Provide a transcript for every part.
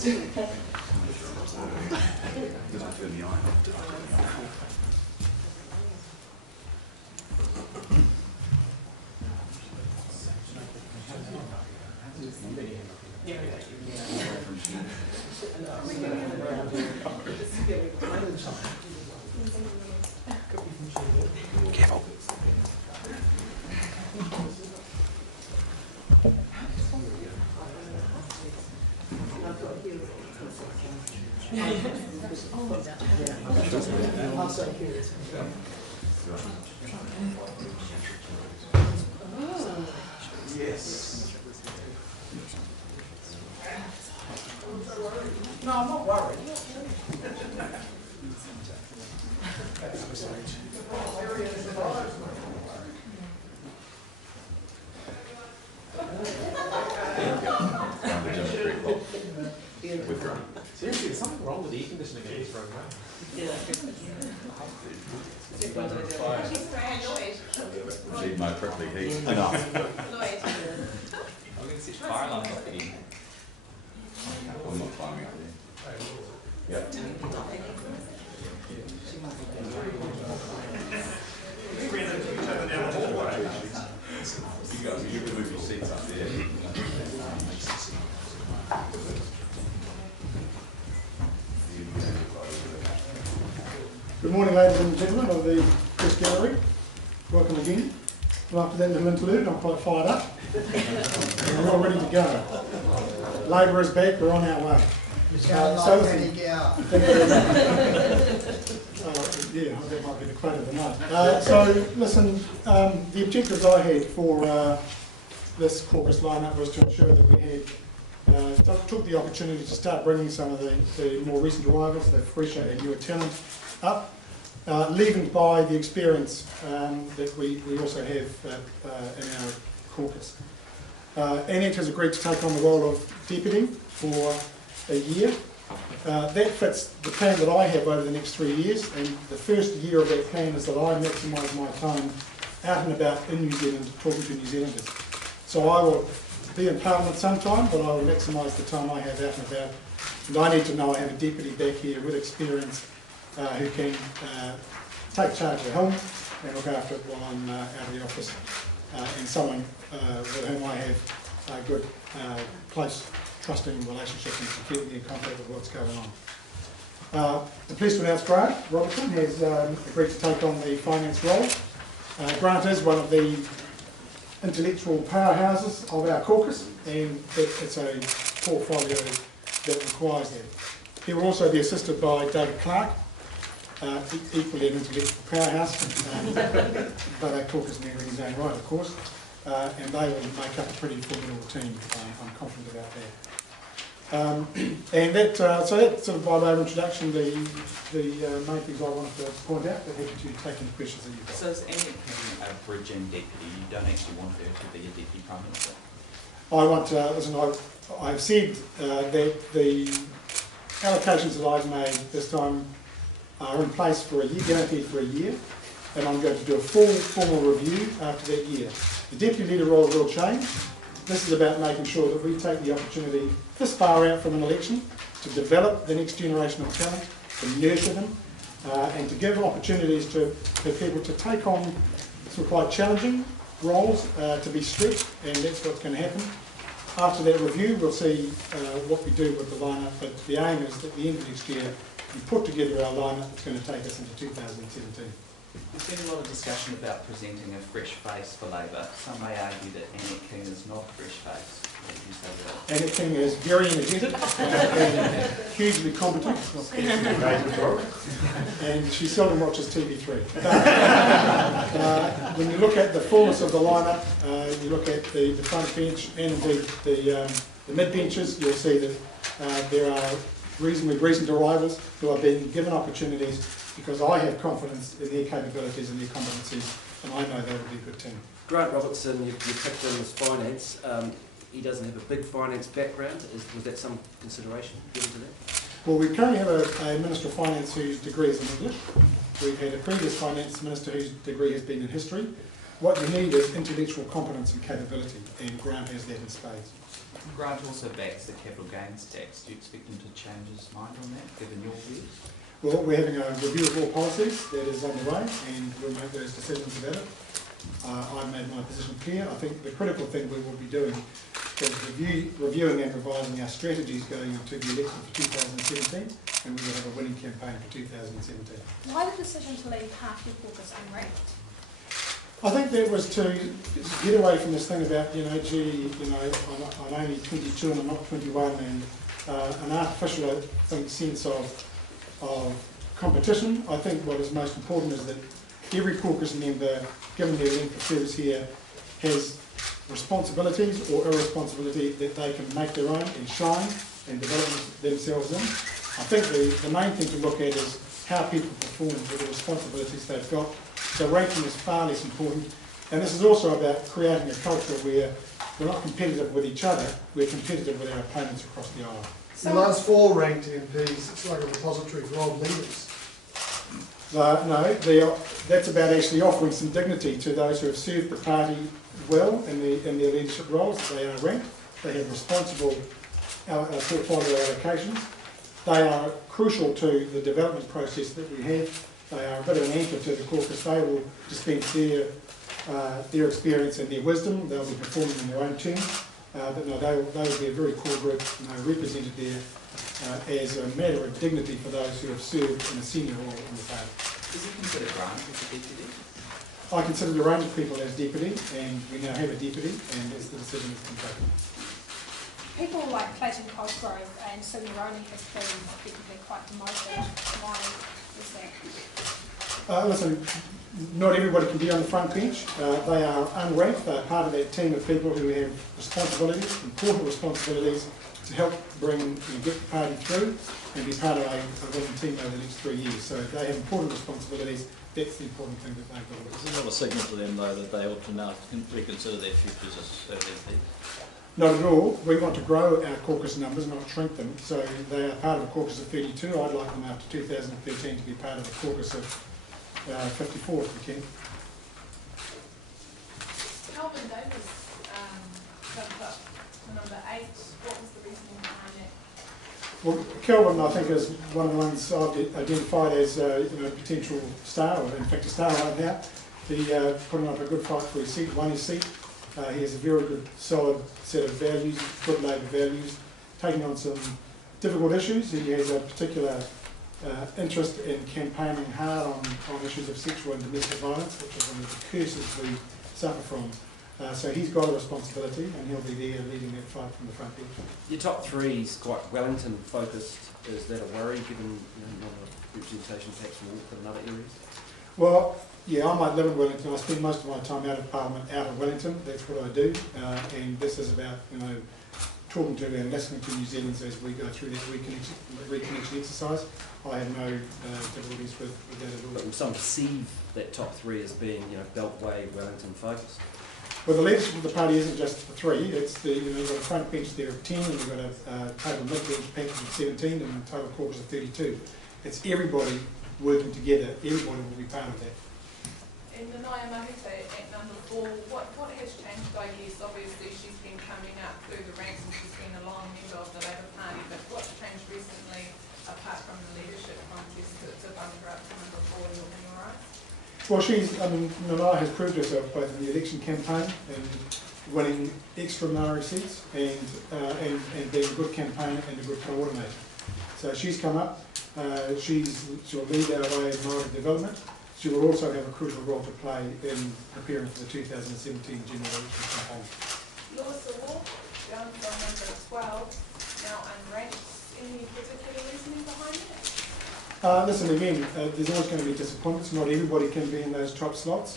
Careful. Yes. No, I'm not worried. Seriously, there's something wrong with the air conditioning in this room, right? Need no prickly heat. Enough. I'm going to set fire alarms off again. I'm not climbing up there. Yep. You guys, you can move your seats up there. Good morning, ladies and gentlemen of the press gallery. Welcome again. And after that little interlude, I'm quite fired up. And we're all ready to go. Labour is back, we're on our way. Yeah, that might be the quote of the night. So, listen, the objectives I had for this caucus lineup was to ensure that we had took the opportunity to start bringing some of the more recent arrivals, the fresher and newer talent up, leavened by the experience that we also have in our caucus. Annette has agreed to take on the role of deputy for a year. That fits the plan that I have over the next 3 years, and the first year of that plan is that I maximise my time out and about in New Zealand talking to New Zealanders. So I will be in Parliament sometime, but I will maximise the time I have out and about. And I need to know I have a deputy back here with experience who can take charge of the helm and look after it while I'm out of the office, and someone with whom I have a good, close, trusting relationship and can keep me in contact with what's going on. I'm pleased to announce Grant Robertson has agreed to take on the finance role. Grant is one of the intellectual powerhouses of our caucus, and it's a portfolio that requires that. He will also be assisted by David Clark, equally an intellectual powerhouse, but a caucus member in his own right, of course, and they will make up a pretty formidable team. I'm confident about that. And that, so that's sort of by way of introduction the main things I wanted to point out, but happy to take any questions that you've got. So is Annette King a bridging deputy? You don't actually want her to be a deputy prime minister? I want to, listen, I've said that the allocations that I've made this time are in place for a year, guaranteed for a year, and I'm going to do a full formal review after that year. The deputy leader role will change. This is about making sure that we take the opportunity this far out from an election to develop the next generation of talent, to nurture them, and to give opportunities to people to take on some quite challenging roles, to be stretched, and that's what's going to happen. After that review, we'll see what we do with the lineup, but the aim is at the end of next year, we put together our lineup that's going to take us into 2017. There's been a lot of discussion about presenting a fresh face for Labour. Some may argue that Annette King is not a fresh face. What do you say to that? Annette King is very energetic and hugely competent, and she seldom watches TV3. When you look at the fullness of the lineup, you look at the front bench and indeed the mid-benches, you'll see that there are reasonably recent arrivals who are being given opportunities because I have confidence in their capabilities and their competencies, and I know they will be a good team. Grant Robertson, you picked him as finance. He doesn't have a big finance background. Was that some consideration given to that? Well, we currently have a Minister of Finance whose degree is in English. We've had a previous Finance Minister whose degree has been in history. What you need is intellectual competence and capability, and Grant has that in spades. Grant also backs the capital gains tax. Do you expect him to change his mind on that, given your views? Well, we're having a review of all policies that is underway, and we'll make those decisions about it. I've made my position clear. I think the critical thing we will be doing is reviewing and revising our strategies going into the election for 2017, and we will have a winning campaign for 2017. Why the decision to leave half your caucus unranked? I think that was to get away from this thing about, gee, I'm only 22 and I'm not 21, and an artificial, I think, sense of competition. I think what is most important is that every caucus member, given their length of service here, has responsibilities or irresponsibility that they can make their own and shine and develop themselves in. I think the main thing to look at is how people perform with the responsibilities they've got. So ranking is far less important. And this is also about creating a culture where we're not competitive with each other, we're competitive with our opponents across the aisle. The last 4 ranked MPs, it's like a repository for old leaders. No, that's about actually offering some dignity to those who have served the party well in their leadership roles. They are ranked, they have responsible portfolio allocations. They are crucial to the development process that we have. They are a bit of an anchor to the caucus. They will dispense their experience and their wisdom. They'll be performing in their own terms. But no, they will be a very core group represented there as a matter of dignity for those who have served in a senior role in the party. Does he consider Grant as a deputy? I consider a range of people as deputy, and we now have a deputy, and that's the decision that's been taken. People like Clayton Cosgrove and Sue Maroney have been effectively quite demoted. Why is that? Listen, not everybody can be on the front bench. They are unranked. They are part of that team of people who have responsibilities, important responsibilities, to help get the party through and be part of a winning team over the next 3 years. So they have important responsibilities. That's the important thing that they've got to do. Is it not a signal to them, though, that they ought to now reconsider their futures as MPs? Not at all. We want to grow our caucus numbers, not shrink them. So they are part of a caucus of 32. I'd like them after 2013 to be part of a caucus of 54 if we can. Calvin Davis jumped up to number 8. What was the reasoning behind that? Well, Kelvin, I think, is one of the ones I've identified as a potential star, or in fact a star right now. He putting up a good fight for his seat, won his seat. He has a very good, solid set of values, good Labour values, taking on some difficult issues. He has a particular interest in campaigning hard on issues of sexual and domestic violence, which is one of the curses we suffer from. So he's got a responsibility, and he'll be there leading that fight from the front bench. Your top 3 is quite Wellington focused. Is that a worry, given not a representation perhaps in Auckland and other areas? Well, yeah, I might live in Wellington. I spend most of my time out of Parliament, out of Wellington. That's what I do, and this is about talking to and listening to New Zealanders as we go through that reconnection exercise. I have no difficulties with that at all. But some perceive that top 3 as being Beltway, Wellington focused. Well, the leadership of the party isn't just the 3. It's you've got a front bench there of 10, and you've got a total mid-bench package of 17, and a total caucus of 32. It's everybody working together. Everybody will be part of that. In the Naya Mahute at number 4, what has changed, I guess? Obviously she's been coming up through the ranks and she's been a long member of the Labour Party, but what's changed recently apart from the leadership contest to bump her up to number 4 in your eyes? Well, Naya has proved herself both in the election campaign and winning extra minority seats and being a good campaigner and a good coordinator. So she's come up, she'll lead our way in minority development. She will also have a crucial role to play in preparing for the 2017 general election campaign. Lewis Award, down from number 12, now unranked. Any particular reasoning behind that? Listen, again, there's always going to be disappointments. Not everybody can be in those top slots.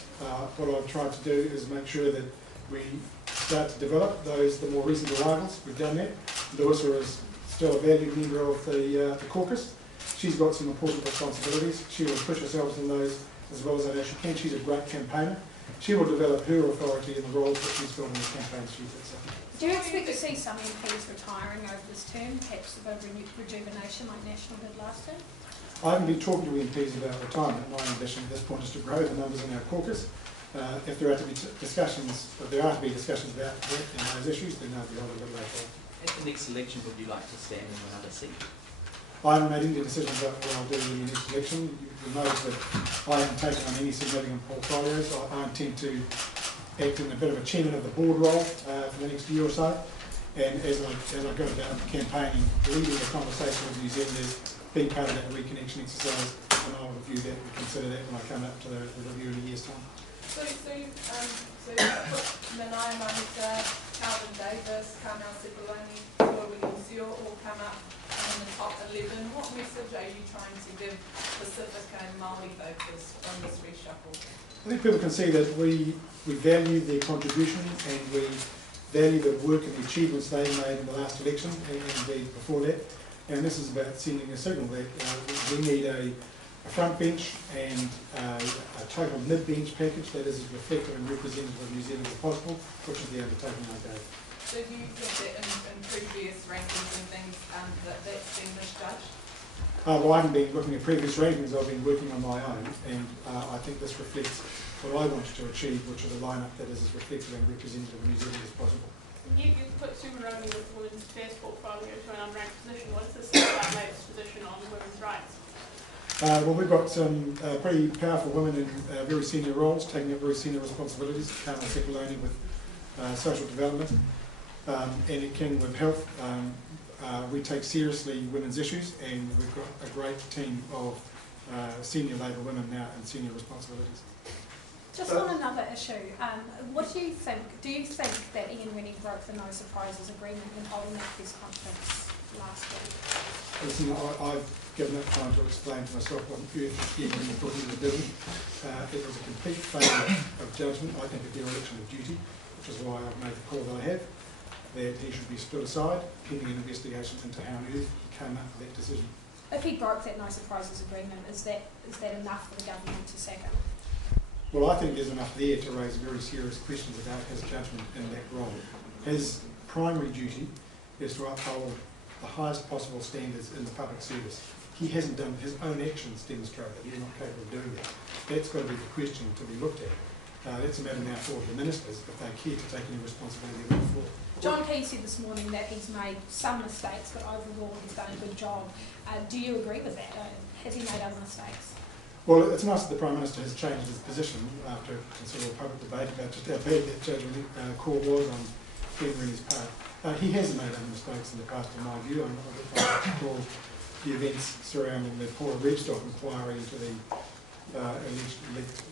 What I've tried to do is make sure that we start to develop the more recent arrivals. We've done that. Lewisa is still a valued member of the caucus. She's got some important responsibilities. She will push herself in those as well as I know she can. She's a great campaigner. She will develop her authority in the roles that she's filled in the campaign sheet itself. Do you expect to see some MPs retiring over this term, perhaps a bit of rejuvenation like National did last term? I haven't been talking to MPs about retirement. My ambition at this point is to grow the numbers in our caucus. If there are to be discussions about that and those issues, then they'll be held a bit later. At the next election, would you like to stand in another seat? I haven't made any decisions about what I'll do in the next election. You'll notice that I haven't taken on any significant portfolios. I intend to act in a bit of a chairman of the board role for the next year or so. And as I go about campaigning, leading the conversation with New Zealanders, being part of that reconnection exercise, and I'll review that and consider that when I come up to the review in a year's time. So you put Manai Mahuta, Calvin Davis, Carmel Sepuloni, Tua Williams, all come up in the top 11. What message are you trying to give Pacifica and Māori voters from this reshuffle? I think people can see that we value their contribution and we value the work and the achievements they made in the last election and indeed before that. And this is about sending a signal that we need a front bench and a total mid-bench package that is as reflective and representative of New Zealand as possible, which is the undertaking I gave. So do you think that in previous rankings and things that's been misjudged? Well, I haven't been looking at previous rankings, I've been working on my own, and I think this reflects what I wanted to achieve, which is a lineup that is as reflective and representative of New Zealand as possible. You put Tumaroni with women's affairs portfolio to an unranked position. What does this say about Labour's position on women's rights? Well, we've got some pretty powerful women in very senior roles, taking up very senior responsibilities. Carmel Sepuloni with social development, Annette King with health. We take seriously women's issues, and we've got a great team of senior Labour women now in senior responsibilities. Just on another issue, what do you think? Do you think that Ian Rennie broke the no surprises agreement in holding that press conference last week? Listen, I've given it time to explain to myself what Ian Rennie thought he was doing. It was a complete failure of judgment, I think, a dereliction of duty, which is why I've made the call that I have, that he should be stood aside, pending an investigation into how on earth he came up with that decision. If he broke that no surprises agreement, is that enough for the government to sack him? Well, I think there's enough there to raise very serious questions about his judgment in that role. His primary duty is to uphold the highest possible standards in the public service. He hasn't done, his own actions demonstrate that he's not capable of doing that. That's got to be the question to be looked at. That's a matter now for the ministers, if they care to take any responsibility going forward. John Key said this morning that he's made some mistakes, but overall he's done a good job. Do you agree with that? Has he made other mistakes? Well, it's nice that the Prime Minister has changed his position after considerable public debate about just how bad that judgment call was on Ian Rennie's part. He has made other mistakes in the past, in my view. I recall the events surrounding the Paula Redstock inquiry into the alleged leaked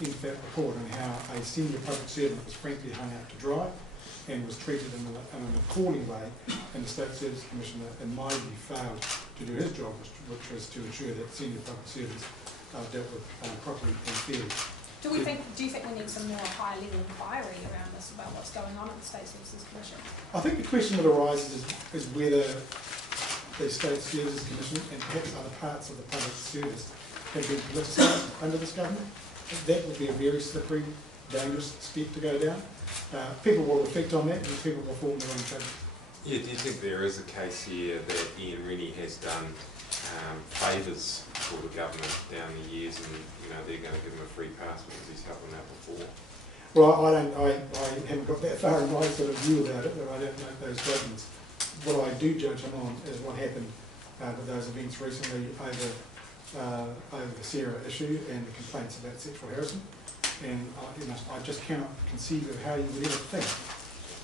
INFAT report, and how a senior public servant was frankly hung out to dry and was treated in an appalling way, and the State Service Commissioner, in my view, failed to do his job, which was to ensure that senior public servants dealt with properly and fairly. Do you think we need some more high-level inquiry around this, about what's going on at the State Services Commission? I think the question that arises is whether the State Services Commission and perhaps other parts of the public service have been politicised under this government. That would be a very slippery, dangerous step to go down. People will reflect on that, and people will form their own judgment. Yeah, do you think there is a case here that Ian Rennie has done favours for the government down the years, and they're going to give him a free pass because he's helped them out before? Well, I haven't got that far in my sort of view about it, but I don't make those judgments. What I do judge him on is what happened with those events recently over the Sarah issue and the complaints about sexual harassment. And I just cannot conceive of how you would ever think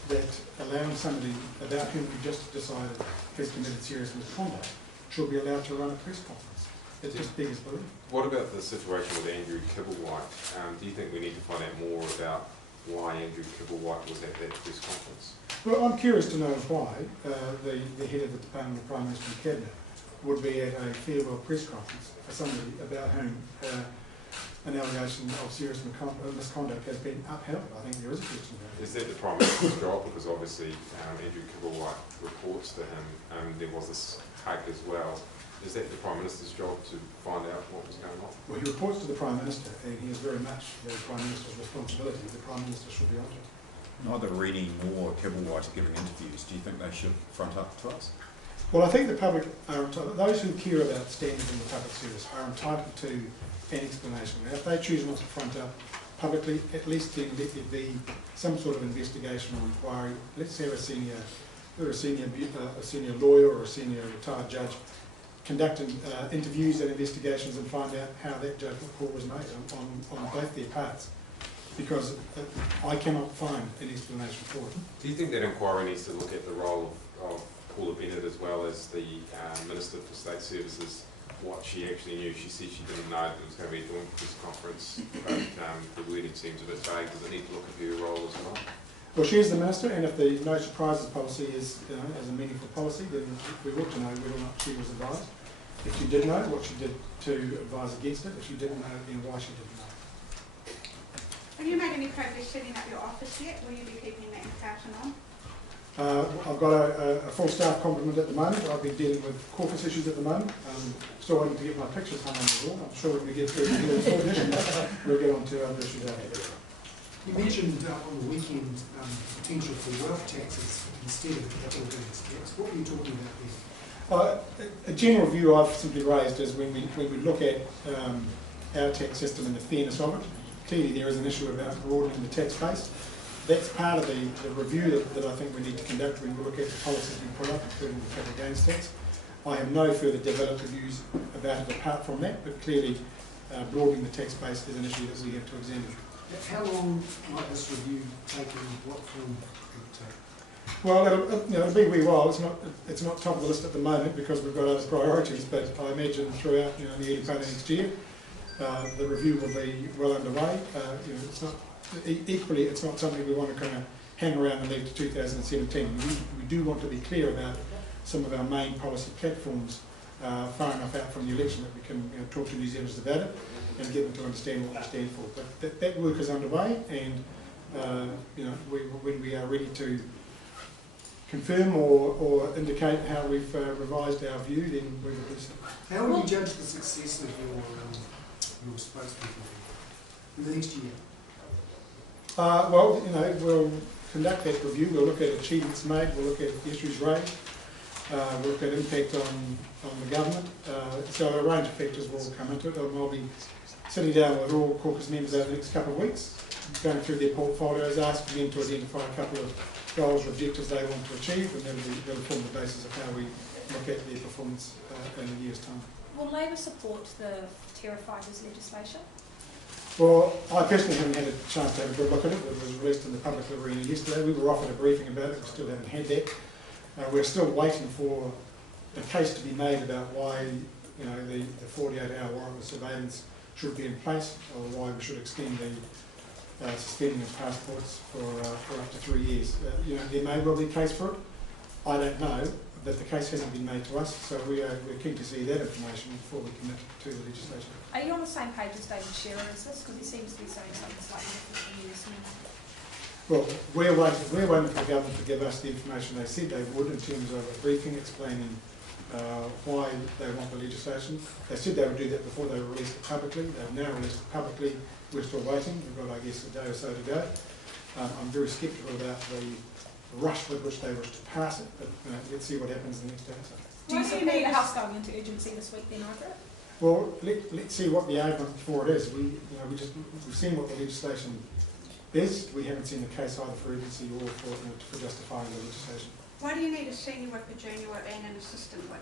that allowing somebody about whom you just decided has committed serious misconduct should be allowed to run a press conference. It just beggars belief. What about the situation with Andrew Kibblewhite? Do you think we need to find out more about why Andrew Kibblewhite was at that press conference? Well, I'm curious to know why the head of the Department of Prime Minister and Cabinet would be at a farewell press conference for somebody about whom an allegation of serious misconduct has been upheld. I think there is a question about it. Is that the Prime Minister's job? Because obviously Andrew Kibblewhite reports to him. There was this hug as well. Is that the Prime Minister's job to find out what was going on? Well, he reports to the Prime Minister, and he is very much the Prime Minister's responsibility. The Prime Minister should be on it. Neither Rennie nor Kibblewhite are giving interviews. Do you think they should front up to us? Well, I think the public are entitled, those who care about standards in the public service are entitled to an explanation. Now, if they choose not to front up publicly, at least then let there be some sort of investigation or inquiry. Let's have a senior lawyer or a senior retired judge conduct interviews and investigations and find out how that judgment call was made on both their parts, because I cannot find an explanation for it. Do you think that inquiry needs to look at the role of Paula Bennett as well as the Minister for State Services, what she actually knew? She said she didn't know that there was going to be a joint press conference, but the wording seems a bit vague. Does it need to look at her role as well? Well, she is the Minister, and if the no surprises policy is a meaningful policy, then we ought to know whether or not she was advised. If she did know, what she did to advise against it. If she didn't know, then why she didn't know. Have you made any progress setting up your office yet? Will you be keeping that discussion on? I've got a full staff complement at the moment. I've been dealing with Caucus issues at the moment. Still waiting to get my pictures hung on the wall. I'm sure when we get through the full edition, we'll get on to other issues after. You mentioned on the weekend potential for wealth taxes instead of capital gains tax. What were you talking about there? A general view I've simply raised is when we look at our tax system and the fairness of it, clearly there is an issue about broadening the tax base. That's part of the review that I think we need to conduct when we look at the policies we put up, including the capital gains tax. I have no further developed views about it apart from that, but clearly broadening the tax base is an issue that we have to examine. How long might this review take and what form could it take? Well, it'll be a wee while. It's not top of the list at the moment because we've got other priorities, but I imagine throughout the early part of next year, the review will be well underway. It's not equally, it's not something we want to kind of hang around and leave to 2017. We do want to be clear about some of our main policy platforms far enough out from the election that we can talk to New Zealanders about it and get them to understand what we stand for. But that work is underway, and when we are ready to confirm or indicate how we've revised our view, then we will do so. How will you judge the success of your spokespeople in the next year? We'll conduct that review. We'll look at achievements made. We'll look at issues raised. We'll look at impact on the government. So a range of factors will come into it. I'll be sitting down with all Caucus members over the next couple of weeks, going through their portfolios, asking them to identify a couple of goals or objectives they want to achieve, and that'll form the basis of how we look at their performance in a year's time. Will Labor support the Terra Fighters legislation? Well, I personally haven't had a chance to have a good look at it. It was released in the public arena yesterday. We were offered a briefing about it. We still haven't had that. We're still waiting for a case to be made about why the 48-hour warrantless surveillance should be in place, or why we should extend the suspending of passports for up to 3 years. There may well be a case for it. I don't know, but the case hasn't been made to us, so we're keen to see that information before we commit to the legislation. Are you on the same page as David Shearer as this? Because he seems to be saying something slightly different than you this morning. Well, we're waiting for the government to give us the information they said they would in terms of a briefing explaining why they want the legislation. They said they would do that before they released it publicly. They've now released it publicly. We're still waiting. We've got, I guess, a day or so to go. I'm very sceptical about the rush with which they wish to pass it, but let's see what happens the next day or so. Do you support the House going into urgency this week then, Margaret? Well, let's see what the argument for it is. We've seen what the legislation is. We haven't seen the case either for urgency or for justifying the legislation. Why do you need a senior whip, a junior whip and an assistant whip?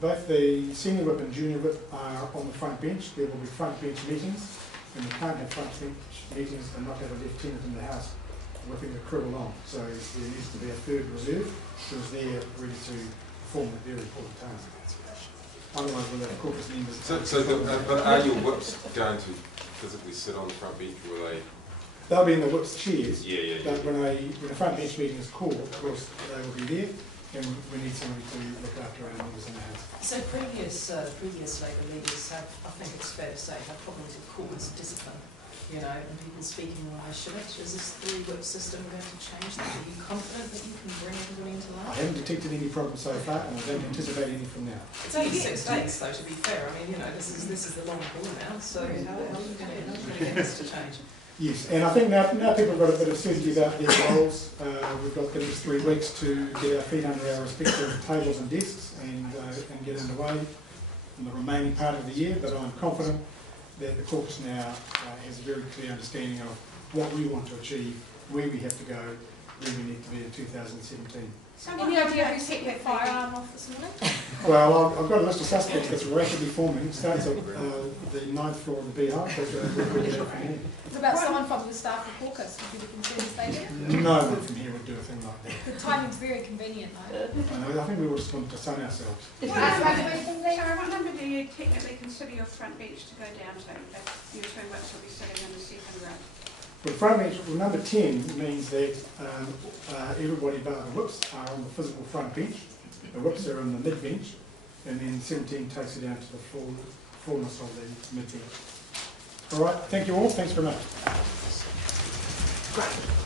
Both the senior whip and junior whip are on the front bench. There will be front bench meetings, and we can't have front bench meetings and not have a lieutenant in the House whipping the crew along. So there needs to be a third reserve who is there ready to perform a very important task. Otherwise we'll have Caucus members. But are your whips going to physically sit on the front bench, or will they? They'll be in the whips chairs. Yeah. But when a front bench meeting is called, of course they will be there, and we need somebody to look after our members in the House. So previous Labour leaders have, I think it's fair to say, have problems with Caucus discipline, and people speaking why they shouldn't. Is this three-whip system going to change that? Are you confident that you can bring everybody into line? I haven't detected any problems so far, and I don't anticipate any from now. It's only 6 days, though, to be fair. I mean, this is the long haul now, so how are you going to get this to change? Yes, and I think now people have got a bit of certainty about their roles. We've got the next 3 weeks to get our feet under our respective tables and desks and get underway in the remaining part of the year, but I'm confident that the caucus now has a very clear understanding of what we want to achieve, where we have to go, where we need to be in 2017. Any idea who set that firearm off this morning? Well, I've got a list of suspects that's rapidly forming. It starts at the 9th floor of the Beehive, but we'll get it from here. What about someone from the staff of Caucus? Would you be concerned if they did? No one from here would do a thing like that. The timing's very convenient though. I think we all just want to sun ourselves. Sarah, what number do you technically consider your front bench to go down to if your two whips will be sitting in the second row? Well, front bench, well, number 10 means that everybody but the whips are on the physical front bench. The whips are on the mid bench, and then 17 takes it down to the fullness of the mid bench. All right, thank you all. Thanks very much.